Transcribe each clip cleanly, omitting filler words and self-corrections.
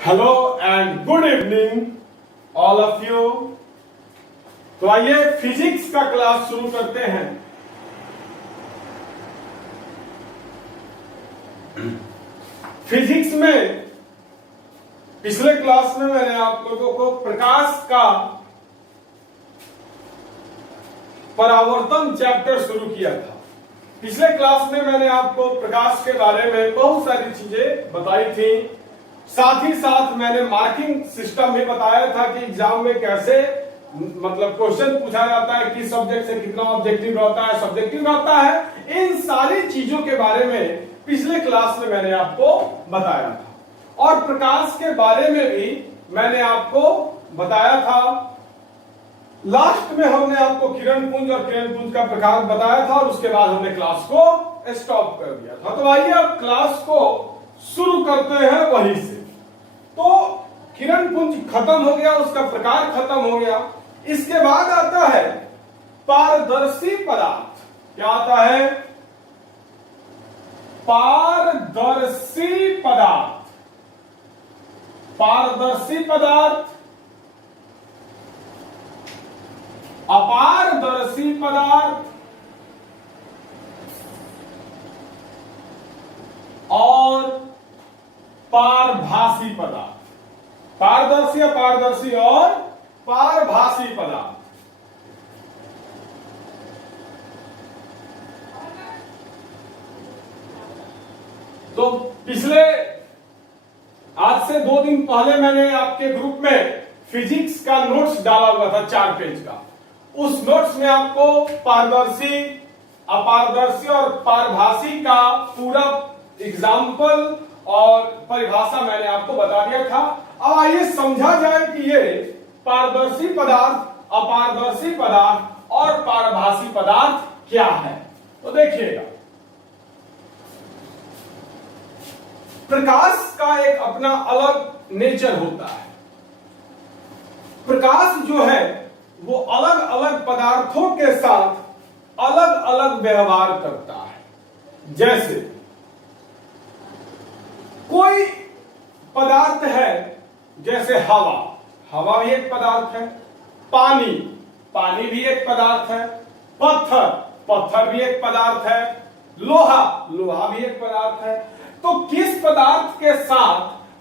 Hello and good evening all of you. तो आइए physics का क्लास शुरू करते हैं। फिजिक्स में पिछले क्लास में मैंने आप लोगों को प्रकाश का परावर्तन चैप्टर शुरू किया था। पिछले क्लास में मैंने आपको प्रकाश के बारे में बहुत सारी चीजें बताई थी। साथ ही साथ मैंने मार्किंग सिस्टम भी बताया था कि एग्जाम में कैसे मतलब क्वेश्चन पूछा जाता है, किस सब्जेक्ट से कितना ऑब्जेक्टिव रहता है, सब्जेक्टिव रहता है। इन सारी चीजों के बारे में पिछले क्लास में मैंने आपको बताया था। और प्रकाश के बारे में भी मैंने आपको बताया था। लास्ट में हमने आपको किरण पुंज और किरण पुंज का प्रकार बताया था और उसके बाद हमने क्लास को स्टॉप कर दिया था। तो आइए अब क्लास को शुरू करते हैं वहीं से। तो किरण पुंज खत्म हो गया, उसका प्रकार खत्म हो गया। इसके बाद आता है पारदर्शी पदार्थ। क्या आता है? पारदर्शी पदार्थ। पारदर्शी पदार्थ, अपारदर्शी पदार्थ और पारभासी पदार्थ। पारदर्शी, अपारदर्शी और पारभासी पदार्थ। तो पिछले आज से 2 दिन पहले मैंने आपके ग्रुप में फिजिक्स का नोट्स डाला हुआ था 4 पेज का। उस नोट्स में आपको पारदर्शी, अपारदर्शी और पारभासी का पूरा एग्जाम्पल और परिभाषा मैंने आपको बता दिया था। अब आइए समझा जाए कि ये पारदर्शी पदार्थ, अपारदर्शी पदार्थ और पारभासी पदार्थ क्या है। तो देखिएगा, प्रकाश का एक अपना अलग नेचर होता है। प्रकाश जो है वो अलग अलग पदार्थों के साथ अलग अलग व्यवहार करता है। जैसे कोई पदार्थ है, जैसे हवा, हवा भी एक पदार्थ है। पानी, पानी भी एक पदार्थ है। पत्थर, पत्थर भी एक पदार्थ है। लोहा, लोहा भी एक पदार्थ है। तो किस पदार्थ के साथ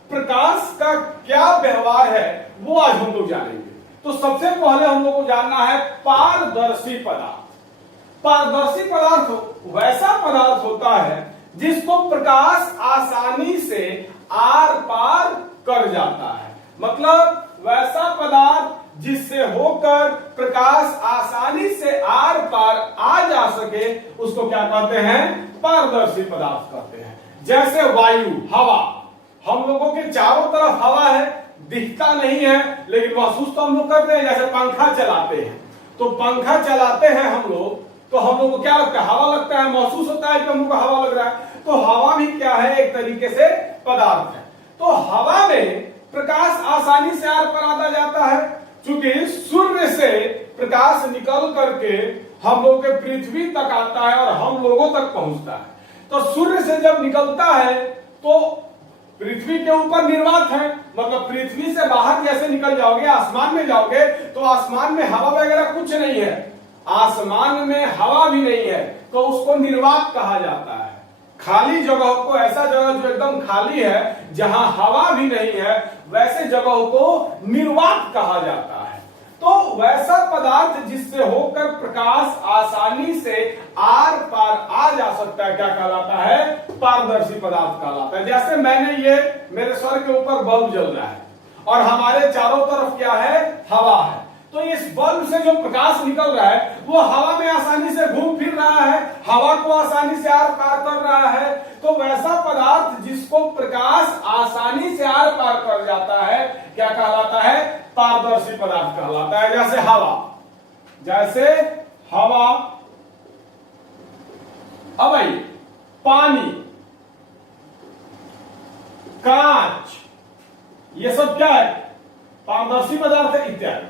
प्रकाश का क्या व्यवहार है वो आज हम लोग जानेंगे। तो सबसे पहले हम लोग को जानना है पारदर्शी पदार्थ। पारदर्शी पदार्थ वैसा पदार्थ होता है जिसको प्रकाश आसानी से आर पार कर जाता है। मतलब वैसा पदार्थ जिससे होकर प्रकाश आसानी से आर पार आ जा सके, उसको क्या कहते हैं? पारदर्शी पदार्थ कहते हैं। जैसे वायु, हवा, हम लोगों के चारों तरफ हवा है, दिखता नहीं है लेकिन महसूस तो हम लोग करते हैं। जैसे पंखा चलाते हैं, तो पंखा चलाते हैं हम लोग, तो हम लोग को क्या लगता है? हवा लगता है, महसूस होता है कि हमको हवा लग रहा है। तो हवा भी क्या है? एक तरीके से पदार्थ है। तो हवा में प्रकाश आसानी से आर पार आता जाता है, क्योंकि सूर्य से प्रकाश निकल करके हम लोग के पृथ्वी तक आता है और हम लोगों तक पहुंचता है। तो सूर्य से जब निकलता है तो पृथ्वी के ऊपर निर्वात है, मतलब पृथ्वी से बाहर जैसे निकल जाओगे, आसमान में जाओगे, तो आसमान में हवा वगैरह कुछ नहीं है। आसमान में हवा भी नहीं है, तो उसको निर्वात कहा जाता है। खाली जगह को, ऐसा जगह जो एकदम खाली है, जहां हवा भी नहीं है, वैसे जगह को निर्वात कहा जाता है। तो वैसा पदार्थ जिससे होकर प्रकाश आसानी से आर पार आ जा सकता है, क्या कहलाता है? पारदर्शी पदार्थ कहलाता है। जैसे मैंने ये मेरे सर के ऊपर बल्ब जल रहा है और हमारे चारों तरफ क्या है? हवा है। तो इस बल्ब से जो प्रकाश निकल रहा है वो हवा में आसानी से घूम फिर रहा है, हवा को आसानी से आर पार कर रहा है। तो वैसा पदार्थ जिसको प्रकाश आसानी से आर पार कर जाता है, क्या कहलाता है? पारदर्शी पदार्थ कहलाता है। जैसे हवा, जैसे हवा, अब भाई पानी, कांच, ये सब क्या है? पारदर्शी पदार्थ है इत्यादि।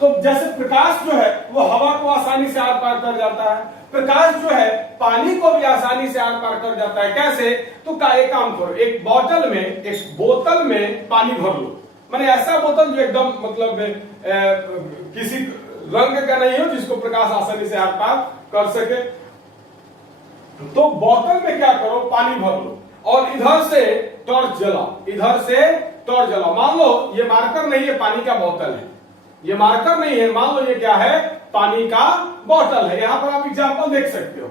तो जैसे प्रकाश जो है वो हवा को आसानी से आर पार कर जाता है, प्रकाश जो है पानी को भी आसानी से आर पार कर जाता है। कैसे? तो एक काम करो, एक बोतल में पानी भर लो, माने ऐसा बोतल जो एकदम मतलब किसी रंग का नहीं हो जिसको प्रकाश आसानी से आर पार कर सके। तो बोतल में क्या करो, पानी भर लो और इधर से टॉर्च जलाओ। मान लो ये मार्कर नहीं है, पानी का बोतल है। ये मार्कर नहीं है, मान लो ये क्या है, पानी का बोतल है। यहां पर आप एग्जांपल देख सकते हो,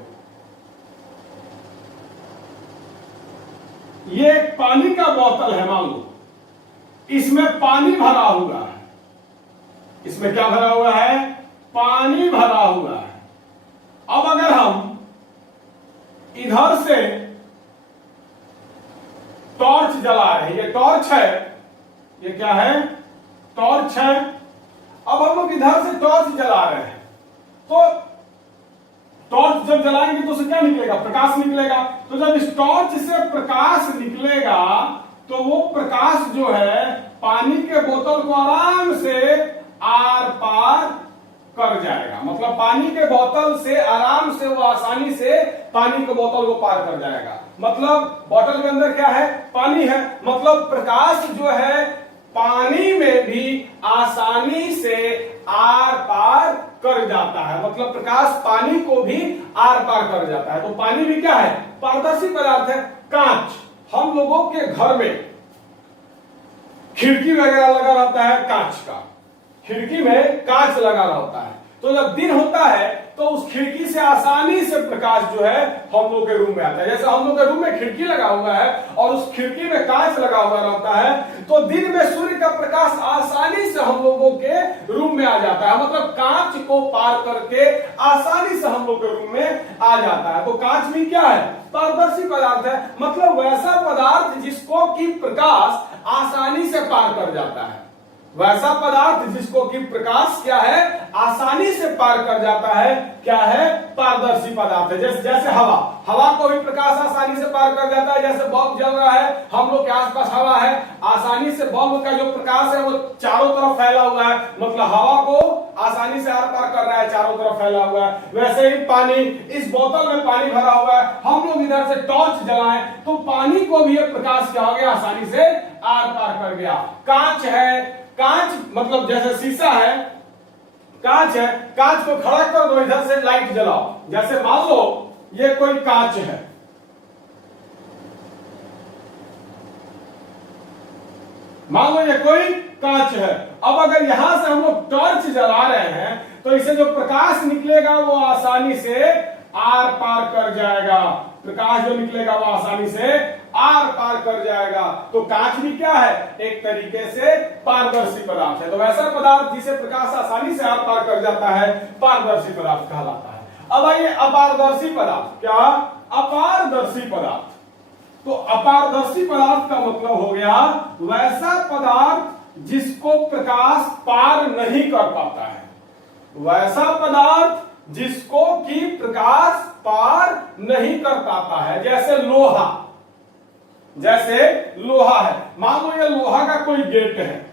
ये पानी का बोतल है, मान लो इसमें पानी भरा हुआ है। इसमें क्या भरा हुआ है? पानी भरा हुआ है। अब अगर हम इधर से टॉर्च जला रहे हैं, ये टॉर्च है, ये क्या है? टॉर्च है। अब हम लोग इधर से टॉर्च जला रहे हैं, तो टॉर्च जब जलाएंगे तो उससे क्या निकलेगा? प्रकाश निकलेगा। तो जब इस टॉर्च से प्रकाश निकलेगा तो वो प्रकाश जो है पानी के बोतल को आराम से आर पार कर जाएगा। मतलब पानी के बोतल से आराम से वो आसानी से पानी के बोतल को पार कर जाएगा। मतलब बोतल के अंदर क्या है? पानी है। मतलब प्रकाश जो है पानी में भी आसानी से आर पार कर जाता है। मतलब प्रकाश पानी को भी आर पार कर जाता है। तो पानी भी क्या है? पारदर्शी पदार्थ है। कांच, हम लोगों के घर में खिड़की वगैरह लगा रहता है, कांच का, खिड़की में कांच लगा रहता है। तो जब दिन होता है तो उस खिड़की से आसानी से प्रकाश जो है हम लोग के रूम में आता है। जैसे हम लोग के रूम में खिड़की लगा हुआ है और उस खिड़की में कांच लगा हुआ रहता है, तो दिन में सूर्य का प्रकाश आसानी से हम लोगों के रूम में आ जाता है। मतलब कांच को पार करके आसानी से हम लोग के रूम में आ जाता है। तो कांच भी क्या है? पारदर्शी पदार्थ है। मतलब वैसा पदार्थ जिसको कि प्रकाश आसानी से पार कर जाता है। वैसा पदार्थ जिसको कि प्रकाश क्या है? आसानी से पार कर जाता है। क्या है? पारदर्शी पदार्थ है। जैसे हवा को भी प्रकाश आसानी से पार कर जाता है। जैसे बल्ब जल रहा है, हम लोग के आसपास हवा है, आसानी से बल्ब का जो प्रकाश है वो चारों तरफ फैला हुआ है। मतलब हवा को आसानी से आर पार कर रहा है, चारों तरफ फैला हुआ है। वैसे ही पानी, इस बोतल में पानी भरा हुआ है, हम लोग इधर से टॉर्च जलाएं तो पानी को भी ये प्रकाश क्या हो गया? आसानी से आर पार कर गया। कांच है, कांच मतलब जैसे शीशा है, कांच है, कांच को खड़ा कर दो, इधर से लाइट जलाओ। जैसे मान लो ये कोई कांच है, मान लो ये कोई कांच है। अब अगर यहां से हम लोग टॉर्च जला रहे हैं तो इससे जो प्रकाश निकलेगा वो आसानी से आर पार कर जाएगा। प्रकाश जो निकलेगा वो आसानी से आर पार कर जाएगा। तो कांच भी क्या है? एक तरीके से पारदर्शी पदार्थ है। तो वैसा पदार्थ जिसे प्रकाश आसानी से आर पार कर जाता है पारदर्शी पदार्थ कहलाता है। अब आइए अपारदर्शी पदार्थ। क्या? अपारदर्शी पदार्थ। तो अपारदर्शी पदार्थ का मतलब हो गया वैसा पदार्थ जिसको प्रकाश पार नहीं कर पाता है। वैसा पदार्थ जिसको कि प्रकाश पार नहीं कर पाता है। जैसे लोहा है। मान लो ये लोहा का कोई गेट है,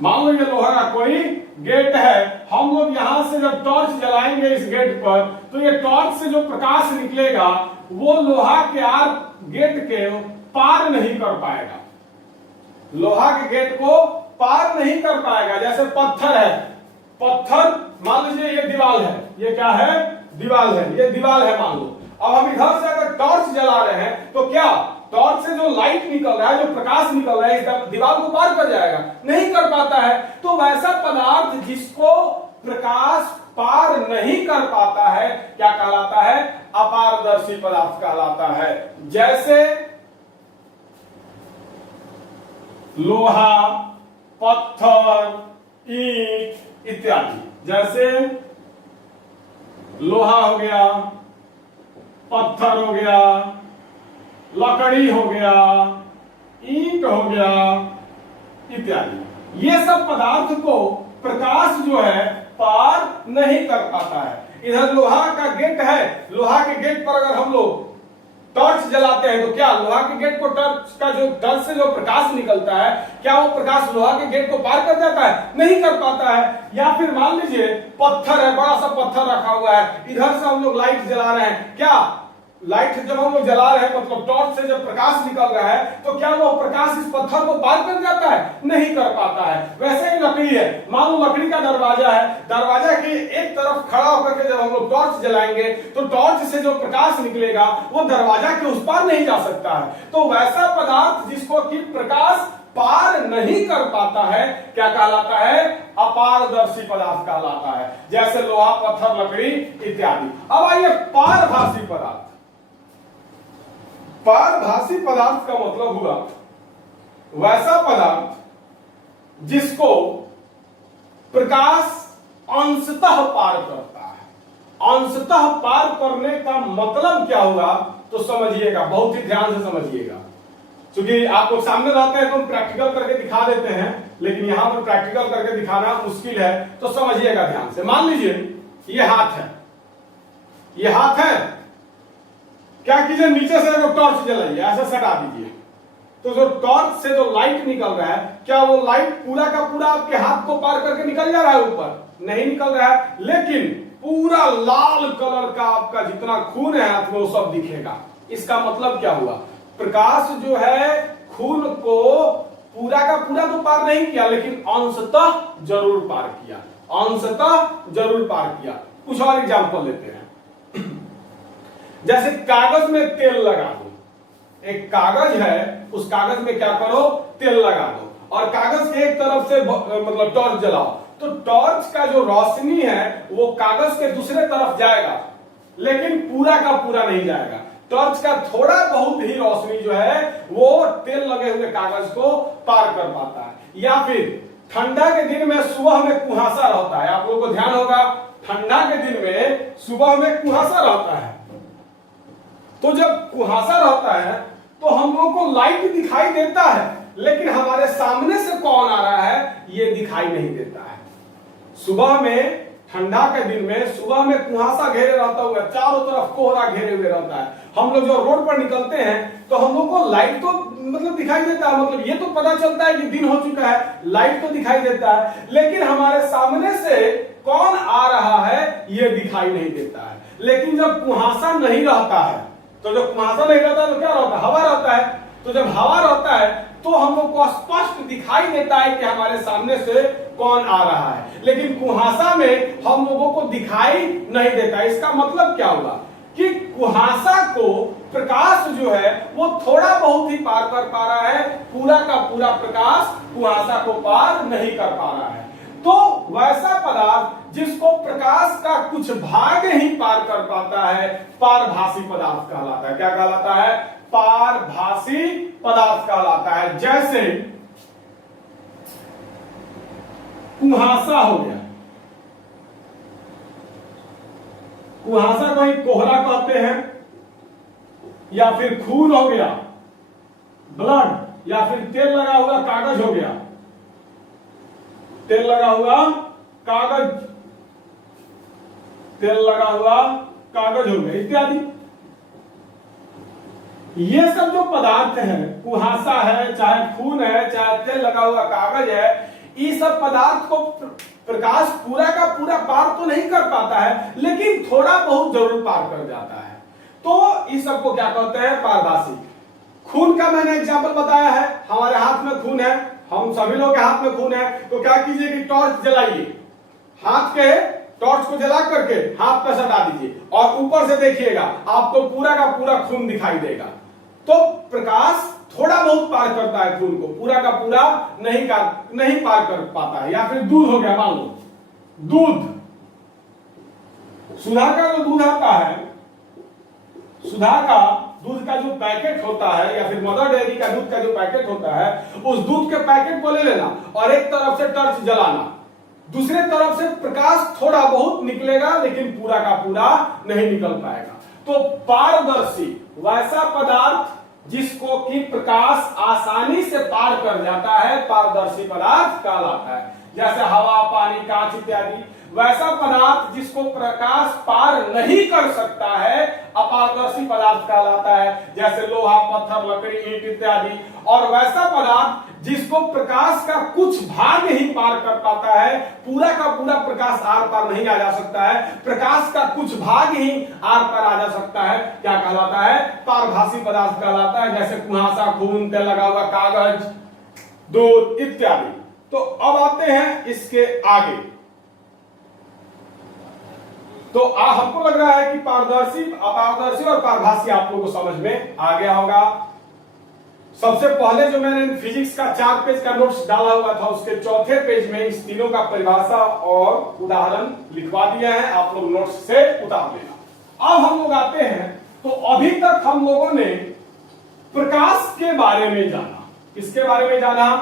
मान लो ये लोहा का कोई गेट है। हम लोग यहां से जब टॉर्च जलाएंगे इस गेट पर तो ये टॉर्च से जो प्रकाश निकलेगा वो लोहा के गेट के पार नहीं कर पाएगा। लोहा के गेट को पार नहीं कर पाएगा। जैसे पत्थर है, पत्थर मान लीजिए ये दीवार है, ये क्या है? दीवार है, ये दीवार है मान लो। अब हम इधर से अगर टॉर्च जला रहे हैं तो क्या टॉर्च से जो लाइट निकल रहा है, जो प्रकाश निकल रहा है, इस दीवार को पार कर जाएगा? नहीं कर पाता है। तो वैसा padaर्थ जिसको प्रकाश पार नहीं कर पाता है क्या कहलाता है? अपारदर्शी पदार्थ कहलाता है। जैसे लोहा, पत्थर, ईंट इत्यादि। जैसे लोहा हो गया, पत्थर हो गया, लकड़ी हो गया, ईंट हो गया इत्यादि। ये सब पदार्थ को प्रकाश जो है पार नहीं कर पाता है। इधर लोहा का गेट है, लोहा के गेट पर अगर हम लोग टॉर्च जलाते हैं तो क्या लोहा के गेट को टॉर्च से जो प्रकाश निकलता है, क्या वो प्रकाश लोहा के गेट को पार कर जाता है? नहीं कर पाता है। या फिर मान लीजिए पत्थर है, बड़ा सा पत्थर रखा हुआ है, इधर से हम लोग लाइट जला रहे हैं, क्या लाइट जब हम लोग जला रहे हैं मतलब टॉर्च से जब प्रकाश निकल रहा है तो क्या वो प्रकाश इस पत्थर को पार कर जाता है? नहीं कर पाता है। वैसे ही लकड़ी है, मान लो लकड़ी का दरवाजा है, दरवाजा के एक तरफ खड़ा होकर के जब हम लोग टॉर्च जलाएंगे तो टॉर्च से जो प्रकाश निकलेगा वो दरवाजा के उस पार नहीं जा सकता है। तो वैसा पदार्थ जिसको कि प्रकाश पार नहीं कर पाता है क्या कहलाता है? अपारदर्शी पदार्थ कहलाता है, जैसे लोहा, पत्थर, लकड़ी इत्यादि। अब आइए पारभासी पदार्थ। पारभासी पदार्थ का मतलब हुआ वैसा पदार्थ जिसको प्रकाश अंशतः पार करता है। अंशतः पार करने का मतलब क्या हुआ तो समझिएगा, बहुत ही ध्यान से समझिएगा, क्योंकि आप लोग सामने रहते हैं तो हम प्रैक्टिकल करके दिखा देते हैं, लेकिन यहां पर प्रैक्टिकल करके दिखाना मुश्किल है, तो समझिएगा ध्यान से। मान लीजिए ये हाथ है, ये हाथ है, क्या कीजिए नीचे से एक टॉर्च जलाइए, ऐसे सटा दीजिए, तो जो टॉर्च से जो लाइट निकल रहा है क्या वो लाइट पूरा का पूरा आपके हाथ को पार करके निकल जा रहा है ऊपर? नहीं निकल रहा है, लेकिन पूरा लाल कलर का आपका जितना खून है हाथ में वो सब दिखेगा। इसका मतलब क्या हुआ? प्रकाश जो है खून को पूरा का पूरा तो पार नहीं किया, लेकिन अंशतः जरूर पार किया, अंशतः जरूर पार किया। कुछ और एग्जांपल लेते हैं। जैसे कागज में तेल लगा दो, एक कागज है, उस कागज में क्या करो? तेल लगा दो, और कागज के एक तरफ से मतलब टॉर्च जलाओ, तो टॉर्च का जो रोशनी है वो कागज के दूसरे तरफ जाएगा, लेकिन पूरा का पूरा नहीं जाएगा। टॉर्च का थोड़ा बहुत ही रोशनी जो है वो तेल लगे हुए कागज को पार कर पाता है। या फिर ठंडा के दिन में सुबह में कुहासा रहता है, आप लोगों को ध्यान होगा, ठंडा के दिन में सुबह में कुहासा रहता है, तो जब कुहासा रहता है तो हम लोगों को लाइट दिखाई देता है, लेकिन हमारे सामने से कौन आ रहा है ये दिखाई नहीं देता है। सुबह में, ठंडा के दिन में सुबह में कुहासा घेरे रहता हुआ, चारों तरफ कोहरा घेरे हुए रहता है, हम लोग जो रोड पर निकलते हैं तो हम लोग को लाइट तो मतलब दिखाई देता है, मतलब ये तो पता चलता है कि दिन हो चुका है, लाइट तो दिखाई देता है, लेकिन हमारे सामने से कौन आ रहा है ये दिखाई नहीं देता है। लेकिन जब कुहासा नहीं रहता है, तो जब कुहासा नहीं रहता है तो क्या रहता है? हवा रहता है, तो जब हवा रहता है तो हम लोग को स्पष्ट दिखाई देता है कि हमारे सामने से कौन आ रहा है, लेकिन कुहासा में हम लोगों को दिखाई नहीं देता। इसका मतलब क्या हुआ कि कुहासा को प्रकाश जो है वो थोड़ा बहुत ही पार कर पा रहा है, पूरा का पूरा प्रकाश कुहासा को पार नहीं कर पा रहा है। तो वैसा पदार्थ जिसको प्रकाश का कुछ भाग ही पार कर पाता है पारभासी पदार्थ कहलाता है। क्या कहलाता है? पारभासी पदार्थ कहलाता है। जैसे कुहासा हो गया, कुहासा को ही कोहरा कहते हैं, या फिर खून हो गया, ब्लड, या फिर तेल लगा हुआ कागज हो गया, तेल लगा हुआ कागज, तेल लगा हुआ कागज हो गया इत्यादि। ये सब जो पदार्थ है, कुहासा है, चाहे खून है, चाहे तेल लगा हुआ कागज है, ये सब पदार्थ को प्रकाश पूरा का पूरा पार तो नहीं कर पाता है, लेकिन थोड़ा बहुत जरूर पार कर जाता है। तो इस सब को क्या कहते हैं? पारभासी। खून का मैंने एग्जाम्पल बताया है, हमारे हाथ में खून है, हम सभी लोग के हाथ में खून है, तो क्या कीजिए कि टॉर्च जलाइए, हाथ के टॉर्च को जला करके हाथ पे सटा दीजिए और ऊपर से देखिएगा आपको पूरा का पूरा खून दिखाई देगा। तो प्रकाश थोड़ा बहुत पार करता है खून को, पूरा का पूरा नहीं पार कर पाता है। या फिर दूध हो गया, मान लो दूध, सुधा का जो दूध आता है, सुधा का दूध का जो पैकेट होता है, या फिर मदर डेयरी का दूध का जो पैकेट होता है, उस दूध के पैकेट को ले लेना और एक तरफ से टॉर्च जलाना, दूसरे तरफ से प्रकाश थोड़ा बहुत निकलेगा, लेकिन पूरा का पूरा नहीं निकल पाएगा। तो पारदर्शी वैसा पदार्थ जिसको कि प्रकाश आसानी से पार कर जाता है, पारदर्शी पदार्थ कहलाता है। जैसे हवा, पानी, कांच इत्यादि। वैसा पदार्थ जिसको प्रकाश पार नहीं कर सकता है अपारदर्शी पदार्थ कहलाता है, जैसे लोहा, पत्थर, लकड़ी, ईंट इत्यादि। और वैसा पदार्थ जिसको प्रकाश का कुछ भाग ही पार कर पाता है, पूरा का पूरा प्रकाश आर पार नहीं आ जा सकता है, प्रकाश का कुछ भाग ही आर पार आ जा सकता है, क्या कहलाता है? पारभासी पदार्थ कहलाता है, जैसे कुहासा, खून, तेल लगा हुआ कागज, दूध इत्यादि। तो अब आते हैं इसके आगे। तो हमको लग रहा है कि पारदर्शी, अपारदर्शी और पारभासी आप लोगों को समझ में आ गया होगा। सबसे पहले जो मैंने फिजिक्स का 4 पेज का नोट्स डाला हुआ था, उसके चौथे पेज में इस तीनों का परिभाषा और उदाहरण लिखवा दिया है, आप लोग नोट्स से उतार लेना। अब हम लोग आते हैं, तो अभी तक हम लोगों ने प्रकाश के बारे में जाना। किसके बारे में जाना?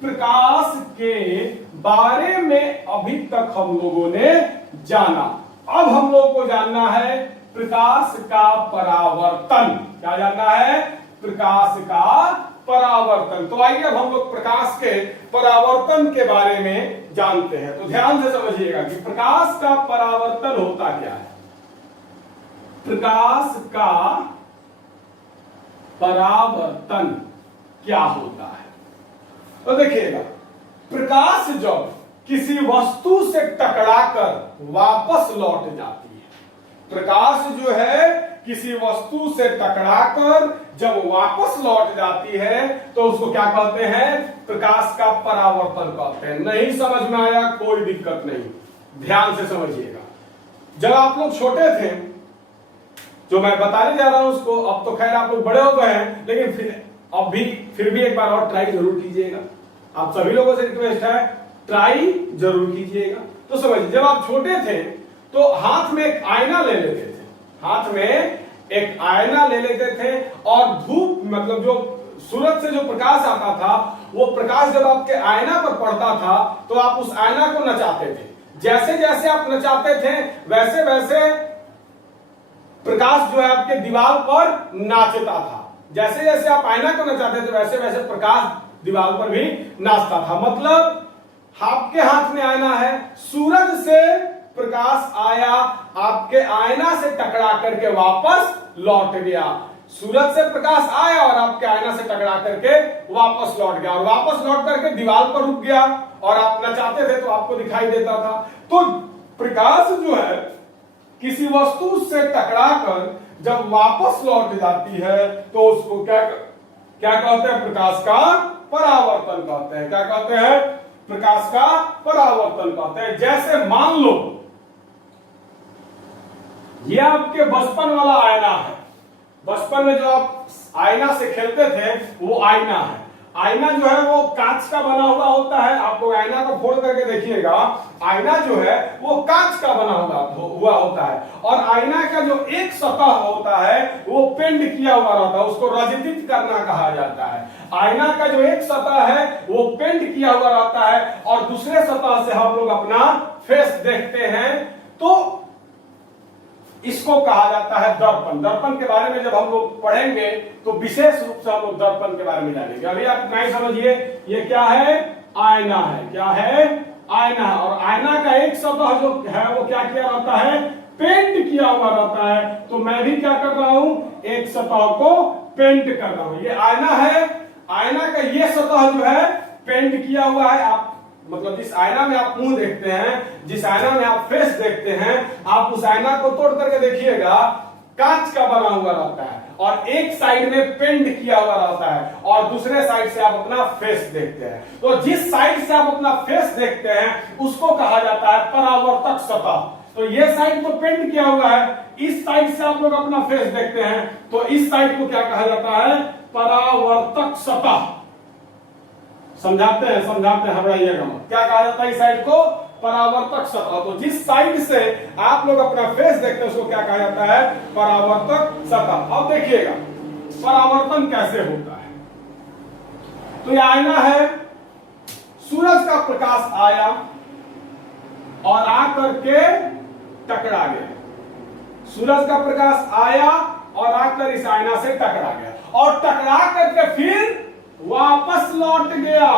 प्रकाश के बारे में अभी तक हम लोगों ने जाना। अब हम लोग को जानना है प्रकाश का परावर्तन। क्या जानना है? प्रकाश का परावर्तन। तो आइए अब हम लोग प्रकाश के परावर्तन के बारे में जानते हैं। तो ध्यान से समझिएगा कि प्रकाश का परावर्तन होता क्या है। प्रकाश का परावर्तन क्या होता है? तो देखिएगा, प्रकाश जब किसी वस्तु से टकराकर वापस लौट जाती है, प्रकाश जो है किसी वस्तु से टकराकर जब वापस लौट जाती है तो उसको क्या कहते हैं? प्रकाश का परावर्तन कहते हैं। नहीं समझ में आया? कोई दिक्कत नहीं, ध्यान से समझिएगा। जब आप लोग छोटे थे, जो मैं बताने जा रहा हूं उसको, अब तो खैर आप लोग बड़े हो गए हैं, लेकिन फिर भी एक बार और ट्राई जरूर कीजिएगा। आप सभी लोगों से रिक्वेस्ट है, ट्राई जरूर कीजिएगा। तो समझिए, जब आप छोटे थे तो हाथ में एक आईना ले लेते थे, हाथ में एक आईना ले लेते थे, और धूप मतलब जो सूरज से जो प्रकाश आता था, वो प्रकाश जब आपके आईना पर पड़ता था तो आप उस आईना को नचाते थे। जैसे जैसे आप नचाते थे वैसे वैसे प्रकाश जो है आपके दीवार पर नाचता था। जैसे जैसे आप आईना को नचाते थे वैसे वैसे प्रकाश दीवार पर भी नाचता था। मतलब आपके हाथ में आईना है, सूरज से प्रकाश आया, आपके आईना से टकरा करके वापस लौट गया। सूरज से प्रकाश आया और आपके आईना से टकरा करके वापस लौट गया, और वापस लौट करके दीवार पर रुक गया, और आप नचाते थे तो आपको दिखाई देता था। तो प्रकाश जो है किसी वस्तु से टकराकर जब वापस लौट जाती है तो उसको क्या कहते हैं? प्रकाश का परावर्तन कहते हैं। क्या कहते हैं? प्रकाश का परावर्तन कहते हैं। जैसे मान लो ये आपके बचपन वाला आईना है, बचपन में जो आप आईना से खेलते थे वो आईना है। आईना जो है वो कांच का बना हुआ होता है। आप लोग आईना को फोड़ करके देखिएगा, आईना जो है वो कांच का बना हुआ होता है, और आईना का जो एक सतह होता है वो पेंट किया हुआ रहता है, उसको रजतित करना कहा जाता है। आईना का जो एक सतह है वो पेंट किया हुआ रहता है, और दूसरे सतह से हम लोग अपना फेस देखते हैं, तो इसको कहा जाता है दर्पण। दर्पण के बारे में जब हम लोग पढ़ेंगे तो विशेष रूप से हम लोग दर्पण के बारे में जानेंगे। अभी आप नहीं समझिए, ये क्या है? आईना है। क्या है? आईना है। और आईना का एक सतह जो है वो क्या किया रहता है? पेंट किया हुआ रहता है। तो मैं भी क्या कर रहा हूं? एक सतह को पेंट कर रहा हूं। ये आईना है, आईना का ये सतह जो है पेंट किया हुआ है। आप मतलब जिस आईना में आप मुंह देखते हैं, जिस आईना में आप फेस देखते हैं, आप उस आईना को तोड़ करके देखिएगा, कांच का बना हुआ रहता है, और एक साइड में पेंट किया हुआ रहता है, और दूसरे साइड से आप अपना फेस देखते हैं। तो जिस साइड से आप अपना फेस देखते हैं उसको कहा जाता है परावर्तक सतह। तो ये साइड तो पेंट किया हुआ है, इस साइड से आप लोग अपना फेस देखते हैं, तो इस साइड को क्या कहा जाता है? परावर्तक सतह। समझाते हैं घबराइएगा मत। क्या कहा जाता है इस साइड को? परावर्तक सतह। तो जिस साइड से आप लोग अपना फेस देखते हैं उसको क्या कहा जाता है? परावर्तक सतह। अब देखिएगा परावर्तन कैसे होता है। तो यह आईना है, सूरज का प्रकाश आया और आकर के टकरा गया। सूरज का प्रकाश आया और आकर इस आईना से टकरा गया, और टकरा करके फिर वापस लौट गया।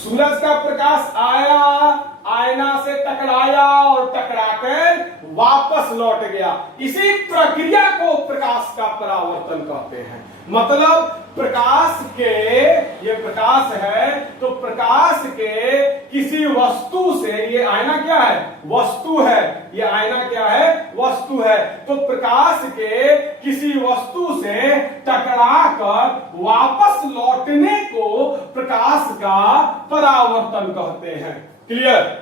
सूरज का प्रकाश आया, आईना से टकराया और टकराकर वापस लौट गया। इसी प्रक्रिया को प्रकाश का परावर्तन कहते हैं। मतलब प्रकाश के, ये प्रकाश है तो प्रकाश के किसी वस्तु से, ये आईना क्या है? वस्तु है। ये आईना क्या है? वस्तु है। तो प्रकाश के किसी वस्तु से टकराकर वापस लौटने को प्रकाश का परावर्तन कहते हैं। क्लियर?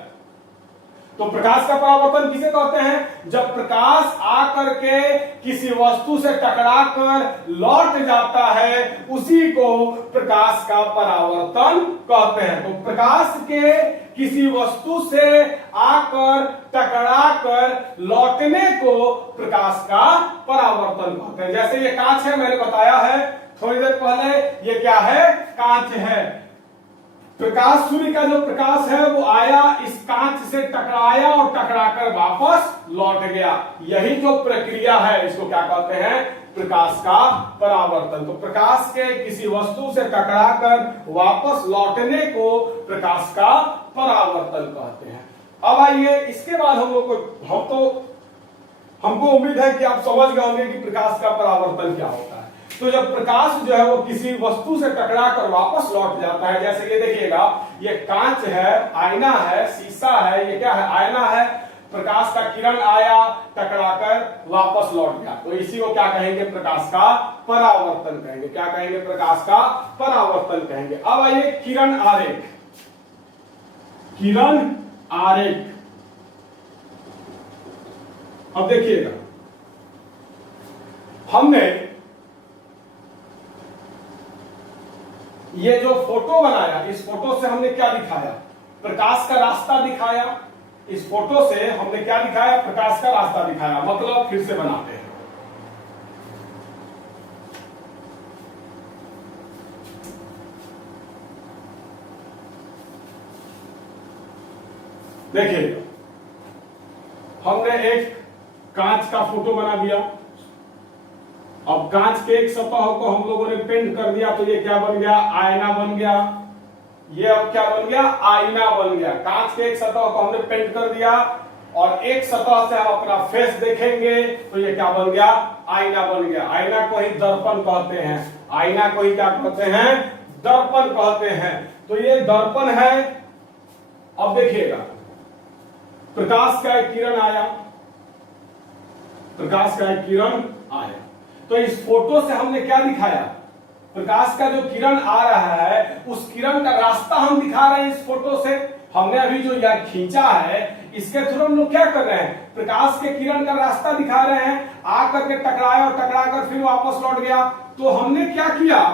तो प्रकाश का परावर्तन किसे कहते हैं? जब प्रकाश आकर के किसी वस्तु से टकराकर लौट जाता है, उसी को प्रकाश का परावर्तन कहते हैं। तो प्रकाश के किसी वस्तु से आकर टकराकर लौटने को प्रकाश का परावर्तन कहते हैं। जैसे ये कांच है, मैंने बताया है थोड़ी देर पहले, ये क्या है? कांच है। प्रकाश, सूर्य का जो प्रकाश है वो आया, इस कांच से टकराया और टकराकर वापस लौट गया। यही जो प्रक्रिया है इसको क्या कहते हैं? प्रकाश का परावर्तन। तो प्रकाश के किसी वस्तु से टकराकर वापस लौटने को प्रकाश का परावर्तन कहते हैं। अब आइए इसके बाद हम लोग को, हमको उम्मीद है कि आप समझ गए होंगे कि प्रकाश का परावर्तन क्या होता है। तो जब प्रकाश जो है वो किसी वस्तु से टकरा कर वापस लौट जाता है, जैसे ये देखिएगा, ये कांच है, आईना है, शीशा है, ये क्या है? आईना है। प्रकाश का किरण आया, टकराकर वापस लौट गया, तो इसी को क्या कहेंगे? प्रकाश का परावर्तन कहेंगे। क्या कहेंगे? प्रकाश का परावर्तन कहेंगे। अब आइए किरण आरेख। किरण आरेख, अब देखिएगा, हमने ये जो फोटो बनाया, इस फोटो से हमने क्या दिखाया? प्रकाश का रास्ता दिखाया। इस फोटो से हमने क्या दिखाया? प्रकाश का रास्ता दिखाया। मतलब फिर से बनाते हैं। देखिए, हमने एक कांच का फोटो बना दिया। अब कांच के एक सतह को हम लोगों ने पेंट कर दिया, तो ये क्या बन गया? आईना बन गया। ये अब क्या बन गया? आईना बन गया। कांच के एक सतह को हमने पेंट कर दिया और एक सतह से हम अपना फेस देखेंगे, तो ये क्या बन गया? आईना बन गया। आईना को ही दर्पण कहते हैं। आईना को ही क्या कहते हैं? दर्पण कहते हैं। तो ये दर्पण है। अब देखिएगा, प्रकाश का एक किरण आया, प्रकाश का एक किरण आया, तो इस फोटो से हमने क्या दिखाया? प्रकाश का जो किरण आ रहा है, उस किरण का रास्ता हम दिखा रहे हैं। इस फोटो से हमने अभी जो यह खींचा है, इसके थ्रू हम लोग क्या कर रहे हैं? प्रकाश के किरण का रास्ता दिखा रहे हैं। आकर के टकराया और टकराकर फिर वापस लौट गया। तो हमने क्या किया?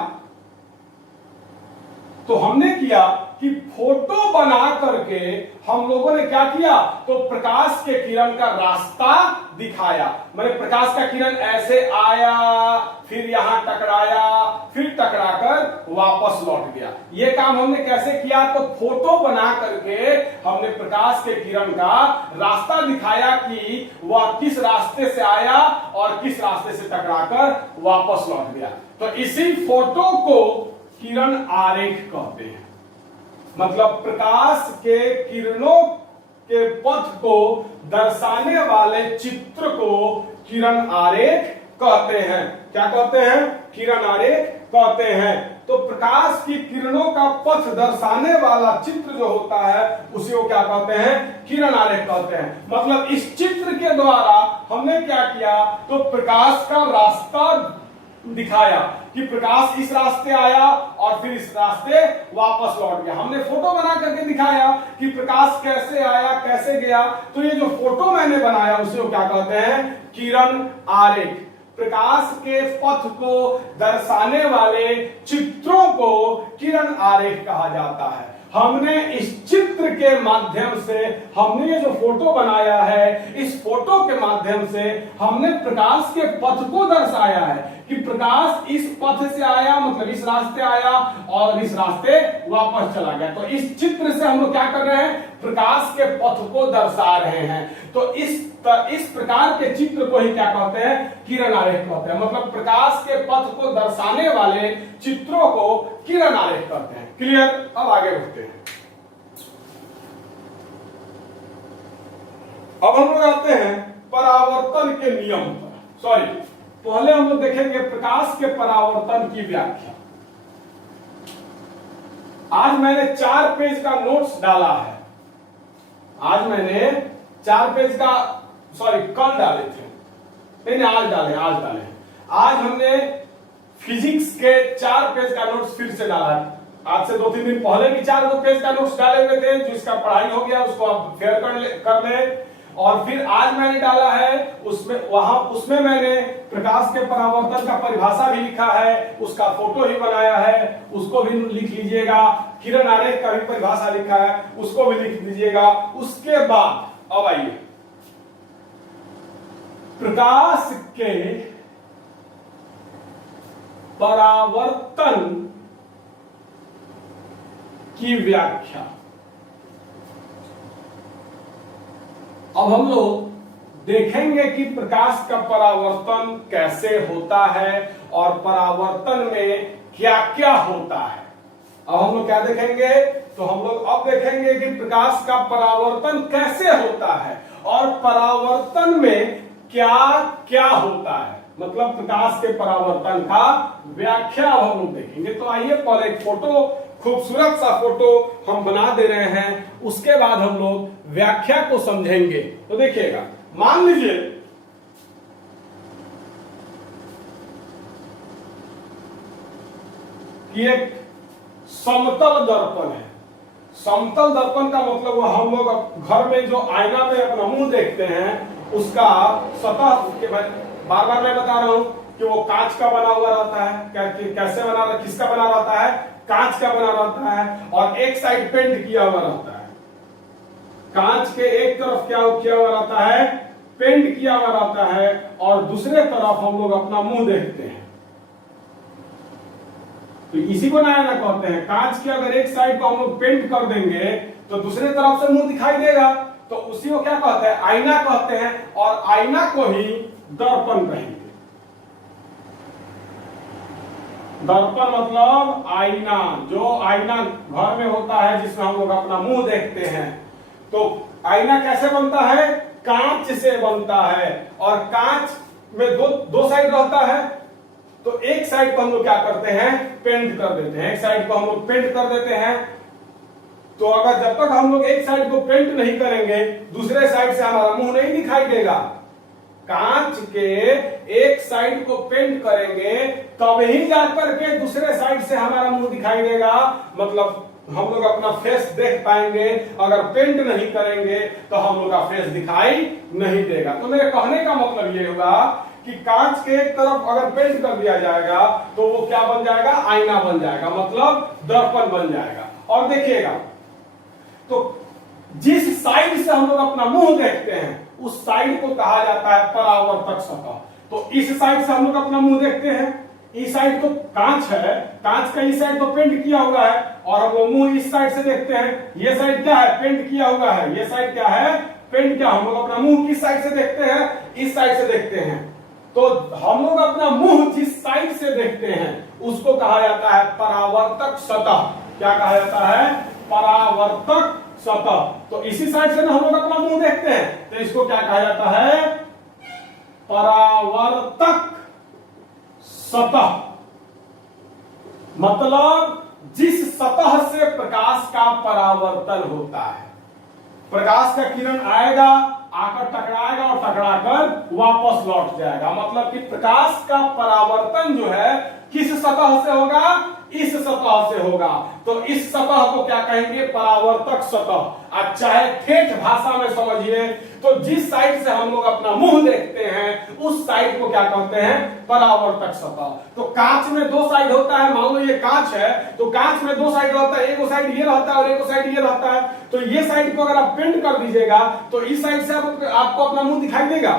तो हमने किया कि फोटो बना करके हम लोगों ने क्या किया? तो प्रकाश के किरण का रास्ता दिखाया। मैंने प्रकाश का किरण ऐसे आया, फिर यहां टकराया, फिर टकराकर वापस लौट गया। ये काम हमने कैसे किया? तो फोटो बना करके हमने प्रकाश के किरण का रास्ता दिखाया कि वह किस रास्ते से आया और किस रास्ते से टकराकर वापस लौट गया। तो इसी फोटो को किरण आरेख कहते हैं। मतलब प्रकाश के किरणों के पथ को दर्शाने वाले चित्र को किरण आरेख कहते हैं। क्या कहते हैं? किरण आरेख कहते हैं। तो प्रकाश की किरणों का पथ दर्शाने वाला चित्र जो होता है, उसी को क्या कहते हैं? किरण आरेख कहते हैं। मतलब इस चित्र के द्वारा हमने क्या किया? तो प्रकाश का रास्ता दिखाया कि प्रकाश इस रास्ते आया और फिर इस रास्ते वापस लौट गया। हमने फोटो बना करके दिखाया कि प्रकाश कैसे आया, कैसे गया। तो ये जो फोटो मैंने बनाया, उसे वो क्या कहते हैं? किरण आरेख। प्रकाश के पथ को दर्शाने वाले चित्रों को किरण आरेख कहा जाता है। हमने इस चित्र के माध्यम से, हमने ये जो फोटो बनाया है, इस फोटो के माध्यम से हमने प्रकाश के पथ को दर्शाया है। कि प्रकाश इस पथ से आया, मतलब इस रास्ते आया और इस रास्ते वापस चला गया। तो इस चित्र से हम लोग क्या कर रहे हैं, प्रकाश के पथ को दर्शा रहे हैं। तो इस प्रकार के चित्र को ही क्या कहते हैं, किरण आरेख कहते हैं। मतलब प्रकाश के पथ को दर्शाने वाले चित्रों को किरण आरेख कहते हैं। क्लियर? अब आगे बढ़ते हैं। अब हम लोग आते हैं परावर्तन के नियम पर। सॉरी, पहले हम लोग देखेंगे प्रकाश के परावर्तन की व्याख्या। आज मैंने 4 पेज का नोट्स डाला है। आज मैंने 4 पेज का, सॉरी कल डाले थे, नहीं आज डाले। आज हमने फिजिक्स के 4 पेज का नोट्स फिर से डाला है। आज से 2-3 दिन पहले भी 4 पेज का नोट्स डाले हुए थे, जिसका पढ़ाई हो गया उसको आप फेयर कर ले। और फिर आज मैंने डाला है, उसमें मैंने प्रकाश के परावर्तन का परिभाषा भी लिखा है, उसका फोटो ही बनाया है, उसको भी लिख लीजिएगा। किरण आरेख का भी परिभाषा लिखा है, उसको भी लिख लीजिएगा। उसके बाद अब आइए प्रकाश के परावर्तन की व्याख्या। अब हम लोग देखेंगे कि प्रकाश का परावर्तन कैसे होता है और परावर्तन में क्या क्या होता है। अब हम लोग क्या देखेंगे, तो हम लोग अब देखेंगे कि प्रकाश का परावर्तन कैसे होता है और परावर्तन में क्या क्या होता है। मतलब प्रकाश के परावर्तन का व्याख्या हम लोग देखेंगे। तो आइए पहले एक फोटो, खूबसूरत सा फोटो हम बना दे रहे हैं, उसके बाद हम लोग व्याख्या को समझेंगे। तो देखिएगा, मान लीजिए कि एक समतल दर्पण है। समतल दर्पण का मतलब हम लोग घर में जो आईना में अपना मुंह देखते हैं, उसका सतह, बार बार मैं बता रहा हूं कि वो कांच का बना हुआ रहता है। कैसे बना, किसका बना रहता है, कांच का बना रहता है, और एक साइड पेंट किया हुआ रहता है। कांच के एक तरफ क्या किया हुआ रहता है, पेंट किया हुआ रहता है, और दूसरे तरफ हम लोग अपना मुंह देखते हैं। तो इसी को नया ना कहते हैं। कांच की अगर एक साइड को हम लोग पेंट कर देंगे तो दूसरे तरफ से मुंह दिखाई देगा, तो उसी को क्या कहते हैं, आईना कहते हैं। और आईना को ही दर्पण कहेंगे। दर्पण मतलब आईना, जो आईना घर में होता है जिसमें हम लोग अपना मुंह देखते हैं। तो आईना कैसे बनता है, कांच से बनता है, और कांच में दो साइड रहता है। तो एक साइड को हम लोग क्या करते हैं, पेंट कर देते हैं। एक साइड को हम लोग पेंट कर देते हैं। तो अगर जब तक हम लोग एक साइड को पेंट नहीं करेंगे, दूसरे साइड से हमारा मुंह नहीं दिखाई देगा। कांच के एक साइड को पेंट करेंगे तब ही जाकर के दूसरे साइड से हमारा मुंह दिखाई देगा। मतलब हम लोग अपना फेस देख पाएंगे। अगर पेंट नहीं करेंगे तो हम लोग का फेस दिखाई नहीं देगा। तो मेरे कहने का मतलब ये होगा कि कांच के एक तरफ अगर पेंट कर दिया जाएगा तो वो क्या बन जाएगा, आईना बन जाएगा, मतलब दर्पण बन जाएगा। और देखिएगा, तो जिस साइड से हम लोग अपना मुंह देखते हैं उस साइड को कहा जाता है परावर्तक सतह। तो इस साइड से हम लोग अपना मुंह देखते हैं, इस साइड तो कांच है, कांच का इस साइड तो पेंट किया हुआ है, और हम लोग मुंह इस साइड से देखते हैं। ये साइड क्या है, पेंट किया हुआ है। ये साइड क्या है, पेंट किया। हम लोग अपना मुंह किस साइड से देखते हैं, इस साइड से देखते हैं। तो हम लोग अपना मुंह जिस साइड से देखते हैं उसको कहा जाता है परावर्तक सतह। क्या कहा जाता है, परावर्तक सतह। तो इसी साइड से ना हम लोग अपना मुंह देखते हैं, तो इसको क्या कहा जाता है, परावर्तक सतह। मतलब जिस सतह से प्रकाश का परावर्तन होता है। प्रकाश का किरण आएगा, आकर टकराएगा और टकराकर वापस लौट जाएगा। मतलब कि प्रकाश का परावर्तन जो है किस सतह से होगा, इस सतह से होगा। तो इस सतह को क्या कहेंगे, परावर्तक सतह। अब चाहे ठेठ भाषा में समझिए तो जिस साइड से हम लोग अपना मुंह देखते हैं उस साइड को क्या कहते हैं, परावर्तक सतह। तो कांच में 2 साइड होता है। मान लो ये कांच है, तो कांच में 2 साइड रहता है। एक साइड ये रहता है और एक साइड ये रहता है। तो ये साइड को अगर आप पेंट कर दीजिएगा तो इस साइड से आपको अपना मुंह दिखाई देगा।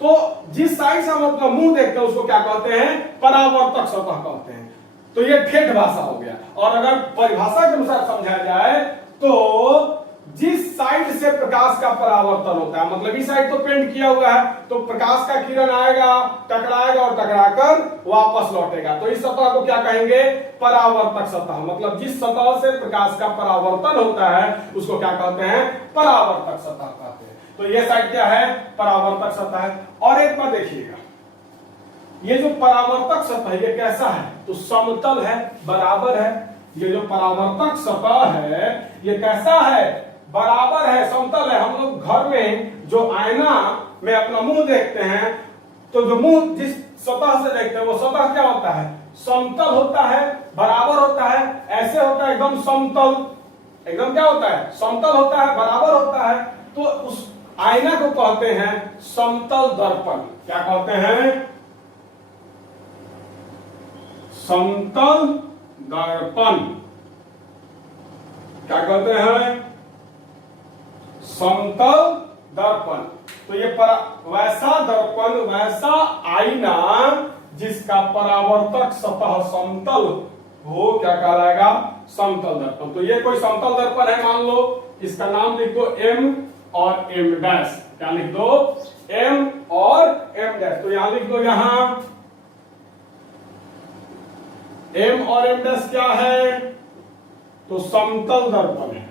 तो जिस साइड से हम अपना मुंह देखते हैं उसको क्या कहते हैं, परावर्तक सतह कहते हैं। तो ये ठेठ भाषा हो गया। और अगर परिभाषा के अनुसार समझाया जाए तो जिस साइड से प्रकाश का परावर्तन होता है, मतलब इस साइड तो पेंट किया हुआ है, तो प्रकाश का किरण आएगा, टकराएगा और टकराकर वापस लौटेगा, तो इस सतह को क्या कहेंगे, परावर्तक सतह। मतलब जिस सतह से प्रकाश का परावर्तन होता है उसको क्या कहते हैं, परावर्तक सतह कहते हैं। तो ये साइड क्या है, परावर्तक सतह है। और एक बार देखिएगा, ये जो परावर्तक सतह ये कैसा है, तो समतल है, बराबर है। ये जो परावर्तक सतह है ये कैसा है, बराबर है, समतल है। हम लोग घर में जो आईना में अपना मुंह देखते हैं, तो जो मुंह जिस सतह से देखते हैं वो सतह क्या होता है, समतल होता है, बराबर होता है, ऐसे होता है एकदम समतल, एकदम क्या होता है, समतल होता है, बराबर होता है। तो उस आईना को कहते हैं समतल दर्पण। क्या कहते हैं, समतल दर्पण। क्या कहते हैं, समतल दर्पण। तो ये वैसा दर्पण, वैसा आईना जिसका परावर्तक सतह समतल हो, क्या कहलाएगा, समतल दर्पण। तो ये कोई समतल दर्पण है, मान लो, इसका नाम लिख दो M और M डैश। क्या लिख दो, M और M डैश। तो यहां लिख दो, यहां M और M डैश क्या है, तो समतल दर्पण है।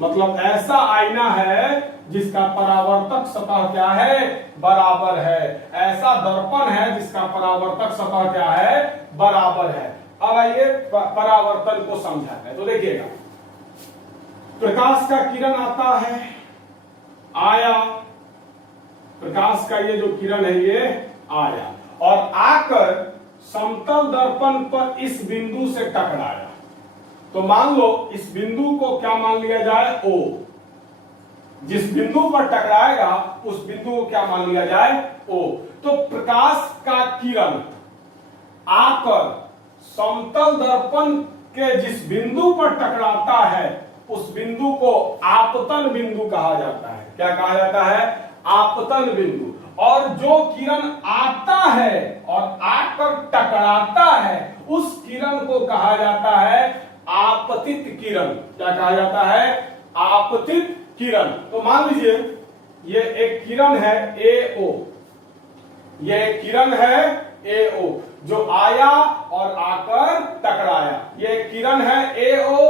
मतलब ऐसा आईना है जिसका परावर्तक सतह क्या है, बराबर है। ऐसा दर्पण है जिसका परावर्तक सतह क्या है, बराबर है। अब आइए परावर्तन को समझाते हैं। तो देखिएगा, प्रकाश का किरण आता है, आया, प्रकाश का ये जो किरण है ये आया और आकर समतल दर्पण पर इस बिंदु से टकराया। तो मान लो इस बिंदु को क्या मान लिया जाए, O। जिस बिंदु पर टकराएगा उस बिंदु को क्या मान लिया जाए, O। तो प्रकाश का किरण आकर समतल दर्पण के जिस बिंदु पर टकराता है उस बिंदु को आपतन बिंदु कहा जाता है। क्या कहा जाता है, आपतन बिंदु। और जो किरण आता है और आकर टकराता है उस किरण को कहा जाता है आपतित किरण। क्या कहा जाता है, आपतित किरण। तो मान लीजिए ये एक किरण है AO, ये एक किरण है AO जो आया और आकर टकराया। ये एक किरण है AO,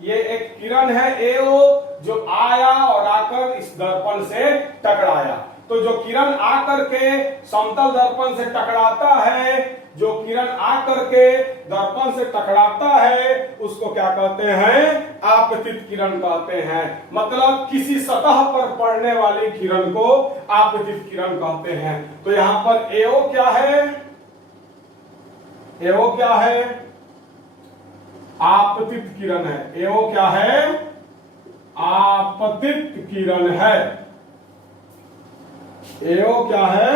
ये एक किरण है AO जो आया और आकर इस दर्पण से टकराया। तो जो किरण आकर के समतल दर्पण से टकराता है, जो किरण आकर के दर्पण से टकराता है उसको क्या कहते हैं, आपतित किरण कहते हैं। मतलब किसी सतह पर पड़ने वाली किरण को आपतित किरण कहते हैं। तो यहां पर AO क्या है, AO क्या है, आपतित किरण है। AO क्या है, आपतित किरण है। AO क्या है,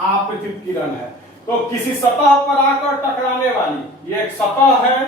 आपतित किरण है। तो किसी सतह पर आकर टकराने वाली, ये एक सतह है,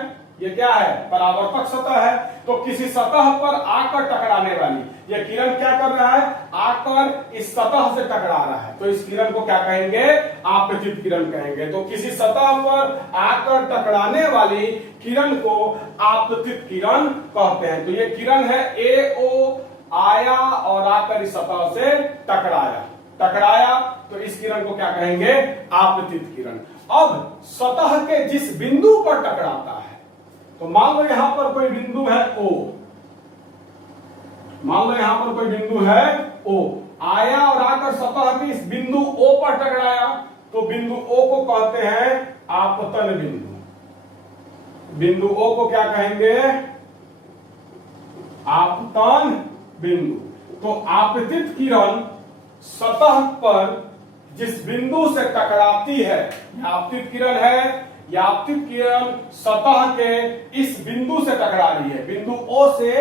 ये क्या है, परावर्तक सतह है। तो किसी सतह पर आकर टकराने वाली ये किरण क्या कर रहा है, आकर इस सतह से टकरा रहा है, तो इस किरण को क्या कहेंगे, आपतित किरण कहेंगे। तो किसी सतह पर आकर टकराने वाली किरण को आपतित किरण कहते हैं। तो ये किरण है AO, आया और आकर इस सतह से टकराया, तो इस किरण को क्या कहेंगे, आपतित किरण। अब सतह के जिस बिंदु पर टकराता है, तो मान लो यहां पर कोई बिंदु है O, मान लो यहां पर कोई बिंदु है O, आया और आकर सतह के इस बिंदु O पर टकराया, तो बिंदु O को कहते हैं आपतन बिंदु। बिंदु O को क्या कहेंगे, आपतन बिंदु। तो आपतित किरण सतह पर जिस बिंदु से टकराती है, आपतित किरण है, यह आपतित किरण सतह के इस बिंदु से टकरा रही है, बिंदु O से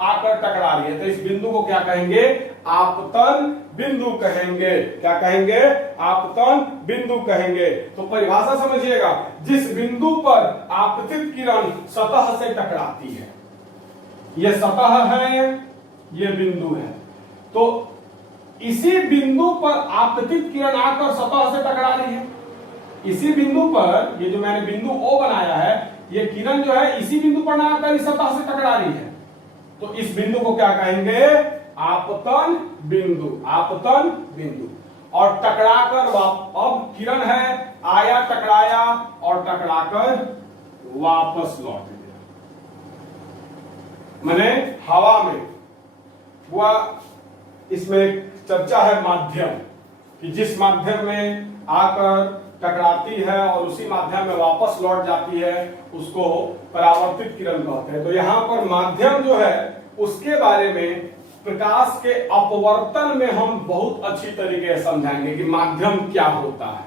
आकर टकरा रही है, तो इस बिंदु को क्या कहेंगे, आपतन बिंदु कहेंगे। क्या कहेंगे, आपतन बिंदु कहेंगे। तो परिभाषा समझिएगा, जिस बिंदु पर आपतित किरण सतह से टकराती है, यह सतह है, यह बिंदु है, तो इसी बिंदु पर आपतित किरण आकर सतह से टकरा रही है। इसी बिंदु पर, ये जो मैंने बिंदु O बनाया है, ये किरण जो है इसी बिंदु पर ना आकर इस सतह से टकरा रही है, तो इस बिंदु को क्या कहेंगे? आपतन बिंदु। आपतन बिंदु। और टकराकर अब किरण है, आया, टकराया और टकराकर वापस लौट गया। माने हवा में वह, इसमें चर्चा है माध्यम, कि जिस माध्यम में आकर टकराती है और उसी माध्यम में वापस लौट जाती है उसको परावर्तित किरण कहते हैं। तो यहां पर माध्यम जो है उसके बारे में प्रकाश के अपवर्तन में हम बहुत अच्छी तरीके से समझाएंगे कि माध्यम क्या होता है।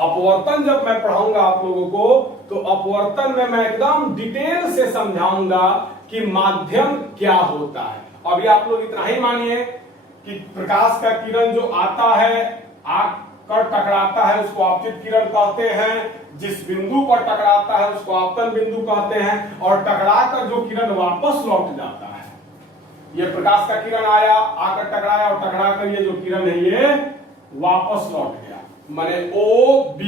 अपवर्तन जब मैं पढ़ाऊंगा आप लोगों को, तो अपवर्तन में मैं एकदम डिटेल से समझाऊंगा कि माध्यम क्या होता है। अभी आप लोग इतना ही मानिए कि प्रकाश का किरण जो आता है, आकर टकराता है, उसको आपतित किरण कहते हैं। जिस बिंदु पर टकराता है उसको आपतन बिंदु कहते हैं। और टकराकर जो किरण वापस लौट जाता है, ये प्रकाश का किरण आया, आकर टकराया और टकराकर ये जो किरण है ये वापस लौट गया, माने OB।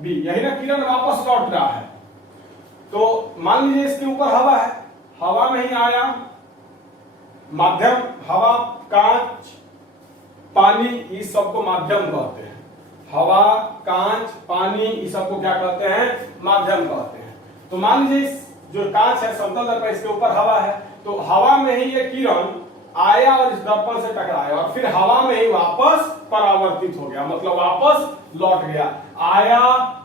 यही ना किरण वापस लौट रहा है। तो मान लीजिए इसके ऊपर हवा है, हवा में ही आया, माध्यम, हवा, कांच, पानी, इस सबको माध्यम कहते हैं। हवा, कांच, पानी, इस सबको क्या कहते हैं? माध्यम कहते हैं। तो मान लीजिए जो कांच है समतल दर्पण, इसके ऊपर हवा है, तो हवा में ही ये किरण आया और इस दर्पण से टकराया और फिर हवा में ही वापस परावर्तित हो गया, मतलब वापस लौट गया। आया,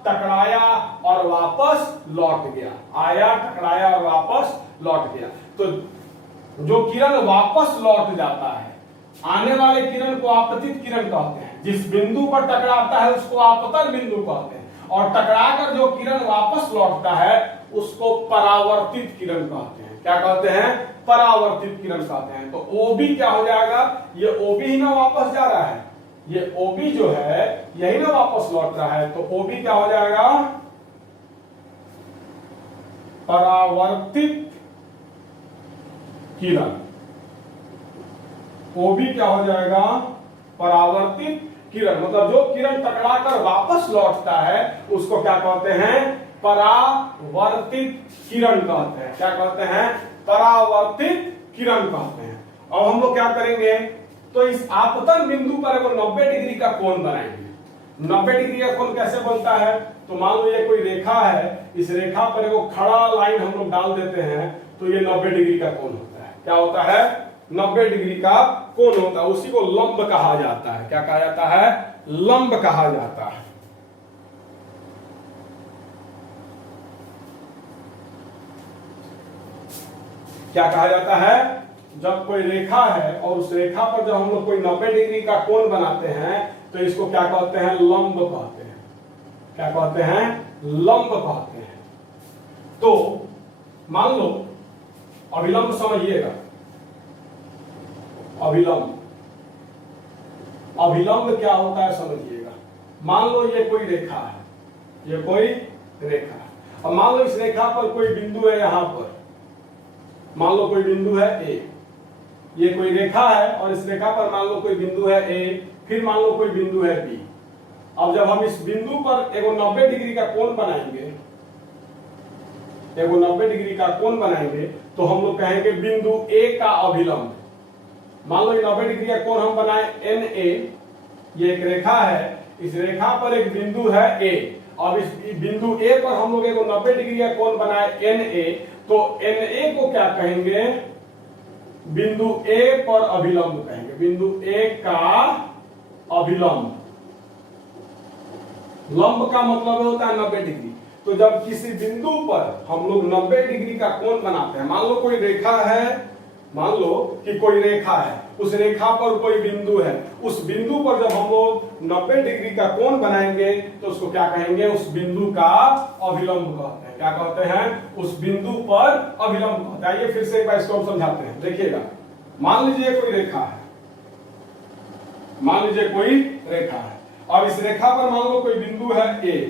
टकराया और वापस लौट गया, आया, टकराया और वापस लौट गया। तो जो किरण वापस लौट जाता है, आने वाले किरण को आपतित किरण कहते हैं। जिस बिंदु पर टकराता है उसको आपतन बिंदु कहते हैं। और टकराकर जो किरण वापस लौटता है उसको परावर्तित किरण कहते हैं। क्या कहते हैं? परावर्तित किरण कहते हैं। तो OB क्या हो जाएगा? ये OB ही ना वापस जा रहा है, ये OB जो है यही ना वापस लौट रहा है, तो OB क्या हो जाएगा? परावर्तित किरण। OB क्या हो जाएगा? परावर्तित किरण। मतलब जो किरण टकराकर वापस लौटता है उसको क्या कहते हैं? परावर्तित किरण कहते हैं। क्या कहते हैं? परावर्तित किरण कहते हैं। अब हम लोग क्या करेंगे, तो इस आपतन बिंदु पर वो 90 डिग्री का कोण बनाएंगे। 90 डिग्री का कोण कैसे बनता है? तो मान लो ये कोई रेखा है, इस रेखा पर वो खड़ा लाइन हम लोग डाल देते हैं, तो ये 90 डिग्री का कोण होता है। क्या होता है? 90 डिग्री का कोण होता है। उसी को लंब कहा जाता है। क्या कहा जाता है? लंब कहा जाता है। क्या कहा जाता है? जब कोई रेखा है और उस रेखा पर जब हम लोग कोई 90 डिग्री का कोण बनाते हैं तो इसको क्या कहते हैं? लंब कहते हैं। क्या कहते हैं? लंब कहते हैं। तो मान लो अभिलंब समझिएगा। अभिलंब, अभिलंब क्या होता है समझिएगा। मान लो ये कोई रेखा है, ये कोई रेखा है, और मान लो इस रेखा पर कोई बिंदु है, यहां पर मान लो कोई बिंदु है A। ये कोई रेखा है और इस रेखा पर मान लो कोई बिंदु है A, फिर मान लो कोई बिंदु है B। अब जब हम इस बिंदु पर एगो 90 डिग्री का कोण बनाएंगे, एगो 90 डिग्री का कोण बनाएंगे, तो हम लोग कहेंगे बिंदु A का अभिलंब। मान लो 90 डिग्री का कोण हम बनाए NA, ये एक रेखा है, इस रेखा पर एक बिंदु है A। अब इस बिंदु A पर हम लोग एगो 90 डिग्री का कोण बनाए NA, तो NA को क्या कहेंगे? बिंदु A पर अभिलंब कहेंगे। बिंदु A का अभिलंब, लंब का मतलब होता है 90 डिग्री। तो जब किसी बिंदु पर हम लोग 90 डिग्री का कोण बनाते हैं, मान लो कोई रेखा है, मान लो कि कोई रेखा है, उस रेखा पर कोई बिंदु है, उस बिंदु पर जब हम लोग 90 डिग्री का कोण बनाएंगे तो उसको क्या कहेंगे? उस बिंदु का अभिलंब कहते हैं। क्या कहते हैं? उस बिंदु पर अभिलंब कहते हैं। आइए फिर से एक बार इसको हम समझाते हैं। देखिएगा, मान लीजिए कोई रेखा है, मान लीजिए कोई रेखा है और इस रेखा पर मान लो कोई बिंदु है A।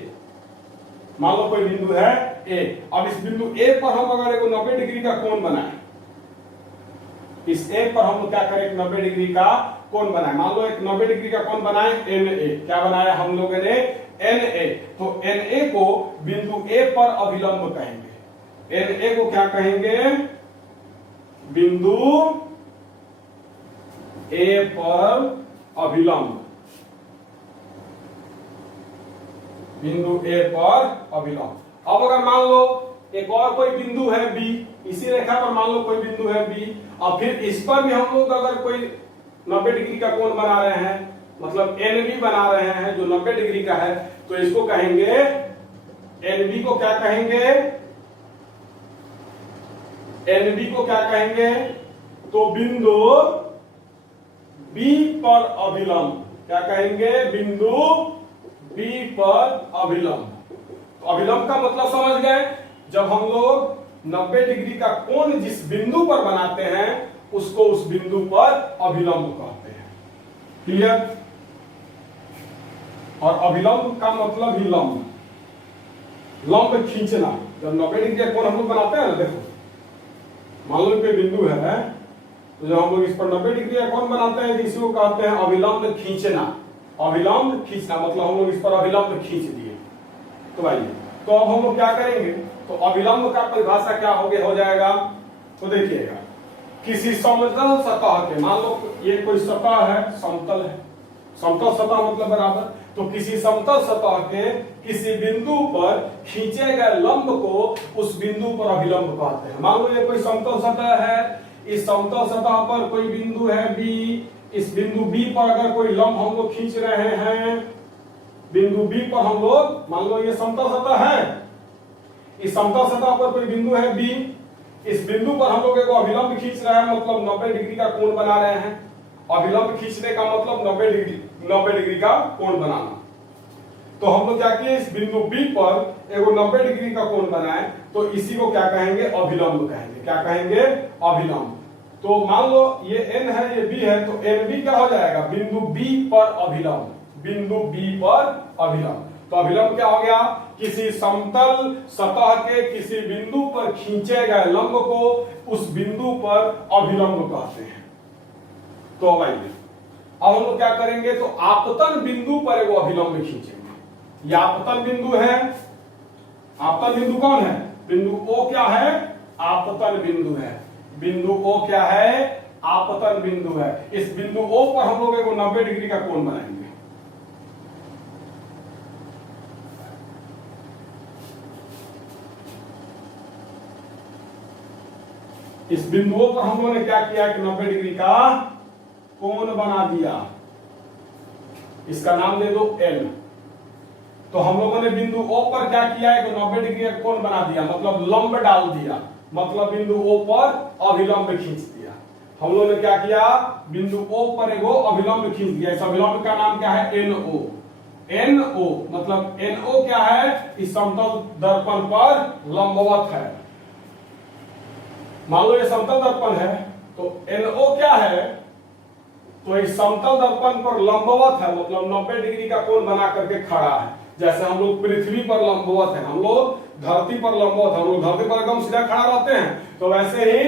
मान लो कोई बिंदु है A। अब इस बिंदु A पर हम अगर एक 90 डिग्री का कोण बनाए, इस एक पर हम लोग क्या करें, एक 90 डिग्री का कोण बनाए। मान लो एक 90 डिग्री का कोण बनाए NA। क्या बनाया हम लोगों ने, NA। तो NA को बिंदु A पर अभिलंब कहेंगे। NA को क्या कहेंगे, बिंदु A पर अभिलंब, बिंदु A पर अभिलंब। अब अगर मान लो एक और कोई बिंदु है B, इसी रेखा पर मान लो कोई बिंदु है B, और फिर इस पर भी हम लोग अगर कोई 90 डिग्री का कोण बना रहे हैं, मतलब NB बना रहे हैं जो 90 डिग्री का है, तो इसको कहेंगे, NB को क्या कहेंगे, NB को क्या कहेंगे, तो बिंदु B पर अभिलंब। क्या कहेंगे, बिंदु B पर अभिलंब। तो अभिलंब का मतलब समझ गए, जब हम लोग 90 डिग्री का कोण जिस बिंदु पर बनाते हैं उसको उस बिंदु पर अभिलंब कहते हैं। क्लियर। और अभिलंब का मतलब ही लंब, लंब खींचना। जब 90 डिग्री का कोण हम लोग बनाते हैं ना, देखो मान लो कोई बिंदु है, तो जब हम लोग इस पर 90 डिग्री का कोण बनाते हैं, इसी को कहते हैं अभिलंब खींचना। अभिलंब खींचना मतलब हम लोग इस पर अभिलंब खींच दिए। तो भाई, तो अब हम लोग क्या करेंगे, तो अभिलंब का परिभाषा क्या हो जाएगा, तो देखिएगा, किसी समतल सतह के, मान लो ये कोई सतह है, समतल है, समतल सतह मतलब बराबर, तो किसी समतल सतह के किसी बिंदु पर खींचे गए लंब को उस बिंदु पर अभिलंब कहते हैं। मान लो ये कोई समतल सतह है, इस समतल सतह पर कोई बिंदु है B, इस बिंदु B पर अगर कोई लंब हम लोग खींच रहे हैं, बिंदु B पर हम लोग, मान लो ये समतल सतह है, इस समतल सतह पर कोई बिंदु है B, इस बिंदु पर हम लोग एक अभिलंब खींच रहे हैं, मतलब 90 डिग्री का कोण बना रहे हैं। अभिलंब खींचने का मतलब 90 डिग्री का कोण बनाना। तो हम लोग क्या किए, इस बिंदु B पर एक 90 डिग्री का कोण बनाए, तो इसी को क्या कहेंगे, अभिलंब कहेंगे। क्या कहेंगे, अभिलंब। तो मान लो ये N है, ये B है, तो NB क्या हो जाएगा, बिंदु B पर अभिलंब, बिंदु B पर अभिलंब। तो अभिलंब क्या हो गया, किसी समतल सतह के किसी बिंदु पर खींचे गए लंब को उस बिंदु पर अभिलंब कहते हैं। तो भाई अब हम लोग क्या करेंगे, तो आपतन बिंदु पर एक अभिलंब खींचेंगे। यह आपतन बिंदु है, आपतन बिंदु कौन है, बिंदु O क्या है, आपतन बिंदु है। बिंदु O क्या है, आपतन बिंदु है। इस बिंदु O पर हम लोग एक 90 डिग्री का कोण बनाएंगे। इस बिंदुओं पर हम लोगों ने क्या किया, कि 90 डिग्री का कोण बना दिया। इसका नाम दे दो L। तो हम लोगों ने बिंदु O पर क्या किया है, 90 डिग्री का कोण बना दिया, मतलब लंब डाल दिया, मतलब बिंदु O पर अभिलंब खींच दिया। हम लोगों ने क्या किया, बिंदु O पर एक अभिलंब खींच दिया। इस अभिलंब का नाम क्या है, NO। NO मतलब NO क्या है, इस समतल दर्पण पर लंबवत है। मान लो ये समतल दर्पण है, तो NO क्या है, तो इस समतल दर्पण पर लंबवत है, मतलब 90 डिग्री का कोण बना करके खड़ा है। जैसे हम लोग पृथ्वी पर लंबवत है, हम लोग धरती पर लंबवत है, हम लोग धरती पर एकदम सीधा खड़ा रहते हैं, तो वैसे ही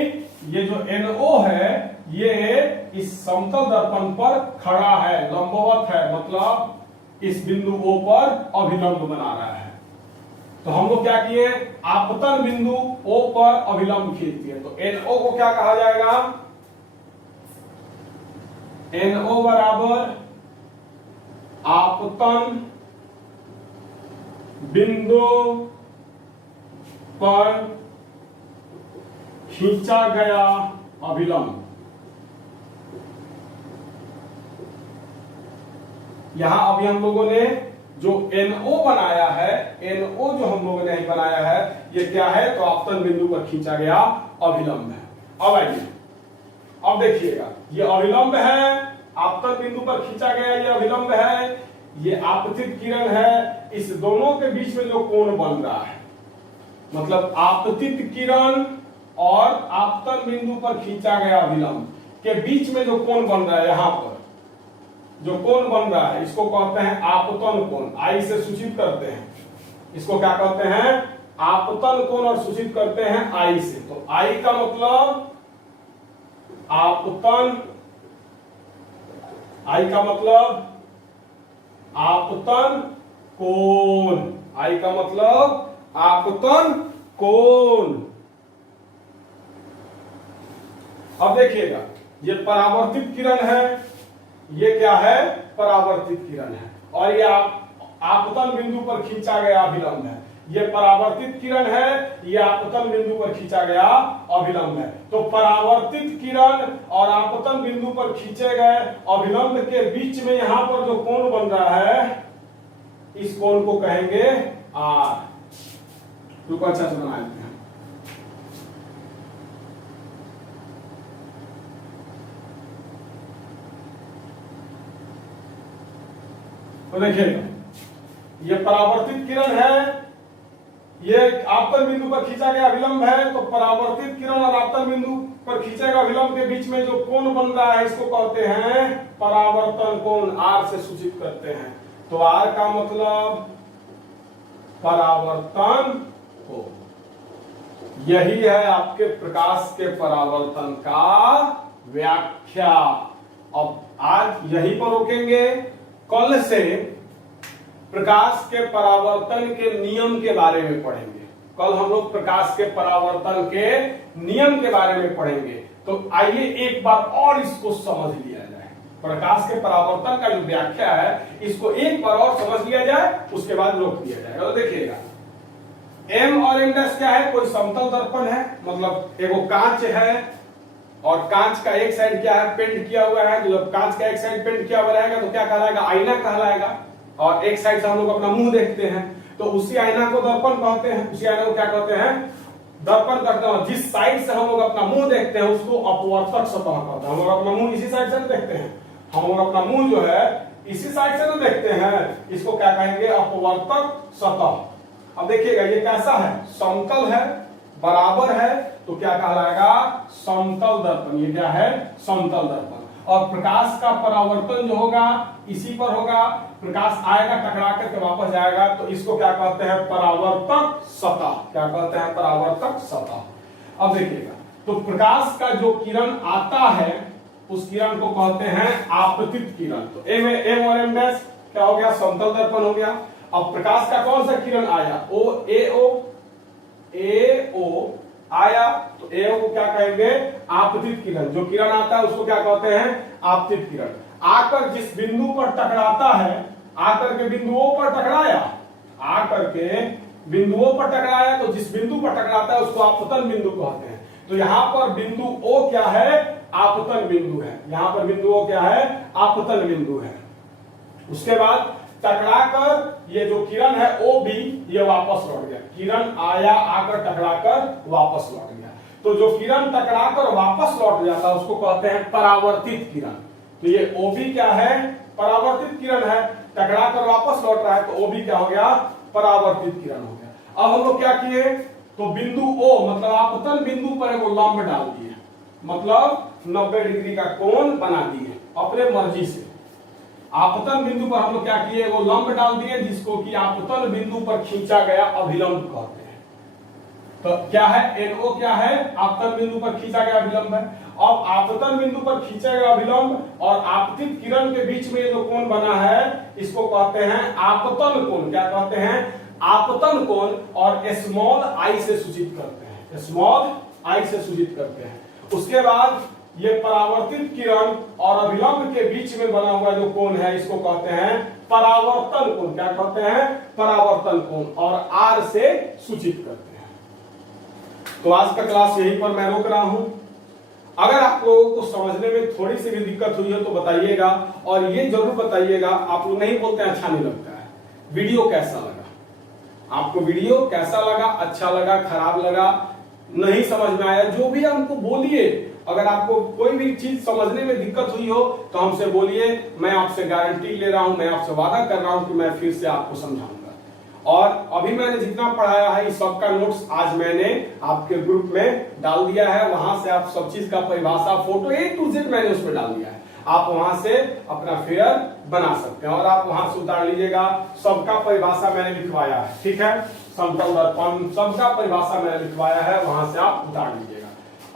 ये जो NO है ये इस समतल दर्पण पर खड़ा है, लंबवत है, मतलब इस बिंदु O पर अभिलंब बना रहा है। तो हम लोग क्या किए, आपतन बिंदु O पर अभिलंब खींच दिए। तो NO को क्या कहा जाएगा, NO बराबर आपतन बिंदु पर खींचा गया अभिलंब। यहां अभी हम लोगों ने जो NO बनाया है, NO जो हम लोगों ने बनाया है, ये क्या है, तो आपतन बिंदु पर खींचा गया अभिलंब है। अब आइए, अब देखिएगा, ये अभिलंब है, आपतन बिंदु पर खींचा गया ये अभिलंब है, ये आपतित किरण है, इस दोनों के बीच में जो कोण बन रहा है, मतलब आपतित किरण और आपतन बिंदु पर खींचा गया अभिलंब के बीच में जो कोण बन रहा है, यहां पर जो कोण बन रहा है, इसको कहते हैं आपतन कोण। आई से सूचित करते हैं, इसको क्या कहते हैं, आपतन कोण, और सूचित करते हैं आई से। तो आई का मतलब आपतन, आई का मतलब आपतन कोण, आई का मतलब आपतन कोण। अब देखिएगा, ये परावर्तित किरण है, ये क्या है, परावर्तित किरण है, और ये आपतन बिंदु पर खींचा गया अभिलंब है। ये परावर्तित किरण है, ये आपतन बिंदु पर खींचा गया अभिलंब है। तो परावर्तित किरण और आपतन बिंदु पर खींचे गए अभिलंब के बीच में यहां पर जो कोण बन रहा है, इस कोण को कहेंगे आर। रुको अच्छा से बना लेते हैं। तो देखिएगा, ये परावर्तित किरण है, ये आपतन बिंदु पर खींचा गया अभिलंब है। तो परावर्तित किरण और आपतन बिंदु पर खींचे गए अभिलंब के बीच में जो कोण बन रहा है, इसको कहते हैं परावर्तन कोण, आर से सूचित करते हैं। तो आर का मतलब परावर्तन कोण। यही है आपके प्रकाश के परावर्तन का व्याख्या। अब आज यहीं पर रोकेंगे, कल से प्रकाश के परावर्तन के नियम के बारे में पढ़ेंगे। कल हम लोग प्रकाश के परावर्तन के नियम के बारे में पढ़ेंगे। तो आइए एक बार और इसको समझ लिया जाए। प्रकाश के परावर्तन का जो व्याख्या है, इसको एक बार और समझ लिया जाए, उसके बाद रोक दिया जाएगा। तो देखिएगा, एम और एम डैश क्या है, कोई समतल दर्पण है, मतलब एगो कांच है और कांच का एक साइड क्या है, पेंट किया हुआ है। तो जब कांच का एक साइड पेंट किया हुआ रहेगा तो क्या कहलाएगा, आईना कहलाएगा। और एक साइड से हम लोग अपना मुंह देखते हैं, तो उसी आईना को दर्पण कहते हैं। उसी आईना को क्या कहते हैं, दर्पण कहते हैं। जिस साइड से हम लोग अपना मुंह देखते हैं उसको अपवर्तक सतह कहते हैं। हम लोग अपना मुंह इसी साइड से देखते हैं, हम लोग अपना मुंह जो है इसी साइड से तो देखते हैं, इसको क्या कहेंगे, अपवर्तक सतह। अब देखिएगा, ये कैसा है, समतल है, बराबर है, तो क्या कहलाएगा, समतल दर्पण। ये क्या है, समतल दर्पण। और प्रकाश का परावर्तन जो होगा इसी पर होगा। प्रकाश आएगा, टकरा करके वापस जाएगा, तो इसको क्या कहते हैं, परावर्तक सतह। क्या कहते हैं, परावर्तक सतह। अब देखिएगा, तो प्रकाश का जो किरण आता है उस किरण को कहते हैं आपतित किरण। तो एम और एम डैश क्या हो गया, समतल दर्पण हो गया। अब प्रकाश का कौन सा किरण आया, ए ओ आया, तो ए को क्या कहेंगे, आपतित किरण। जो किरण आता है उसको क्या कहते हैं, आपतित किरण। आकर जिस बिंदु पर टकराता है, आकर के बिंदुओं पर टकराया, आकर के बिंदुओं पर टकराया, तो जिस बिंदु पर टकराता है उसको आपतन बिंदु कहते हैं। तो यहाँ पर बिंदु ओ क्या है, आपतन बिंदु है। यहाँ पर बिंदु ओ क्या है, आपतन बिंदु है। उसके बाद टकराकर ये जो किरण है ओ भी, ये वापस लौट गया। किरण आया, आकर टकराकर वापस लौट गया। तो जो किरण टकराकर वापस लौट जाता है उसको कहते हैं परावर्तित किरण। तो ये ओ भी क्या है, परावर्तित किरण है। टकराकर वापस लौट रहा है, तो ओ भी क्या हो गया, परावर्तित किरण हो गया। अब हम लोग क्या किए, तो बिंदु ओ मतलब आपतन बिंदु पर एक लंब डाल दिए, मतलब 90 डिग्री का कोण बना दिए अपने मर्जी से। आपतन बिंदु पर हम लोग क्या किए, वो लंब डाल दिए, जिसको कि आपतन बिंदु पर खींचा गया अभिलंब कहते हैं। तो क्या है, एनओ क्या है, आपतन बिंदु पर खींचा गया अभिलंब है। अब आपतन बिंदु पर खींचा गया अभिलंब और आपतित किरण के बीच में जो कोण बना है, इसको कहते हैं आपतन कोण। क्या कहते हैं, आपतन कोण। और स्मॉल आई से सूचित करते हैं, स्मॉल आई से सूचित करते हैं। उसके बाद ये परावर्तित किरण और अभिलंब के बीच में बना हुआ जो कोण है, इसको कहते हैं परावर्तन कोण। क्या कहते हैं, परावर्तन कोण, और आर से सूचित करते हैं। तो आज का क्लास यहीं पर मैं रोक रहा हूं। अगर आप लोगों को समझने में थोड़ी सी भी दिक्कत हुई है तो बताइएगा, और ये जरूर बताइएगा, आप लोग नहीं बोलते अच्छा नहीं लगता है, वीडियो कैसा लगा, आपको वीडियो कैसा लगा, अच्छा लगा, खराब लगा, नहीं समझ में आया, जो भी हमको बोलिए। अगर आपको कोई भी चीज समझने में दिक्कत हुई हो तो हमसे बोलिए, मैं आपसे गारंटी ले रहा हूं, मैं आपसे वादा कर रहा हूं कि मैं फिर से आपको समझाऊंगा। और अभी मैंने जितना पढ़ाया है इस सबका नोट्स आज मैंने आपके ग्रुप में डाल दिया है। वहां से आप सब चीज का परिभाषा, फोटो A to Z मैंने उसमें डाल दिया है। आप वहां से अपना फिगर बना सकते हैं और आप वहां से उतार लीजिएगा। सबका परिभाषा मैंने लिखवाया है, ठीक है, समतल दर्पण सबका परिभाषा मैंने लिखवाया है, वहां से आप उतार लीजिएगा।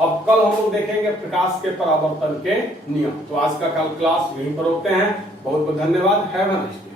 अब कल हम लोग देखेंगे प्रकाश के परावर्तन के नियम। तो आज का कल क्लास यहीं पर रोकते हैं। बहुत बहुत धन्यवाद। Have a nice day.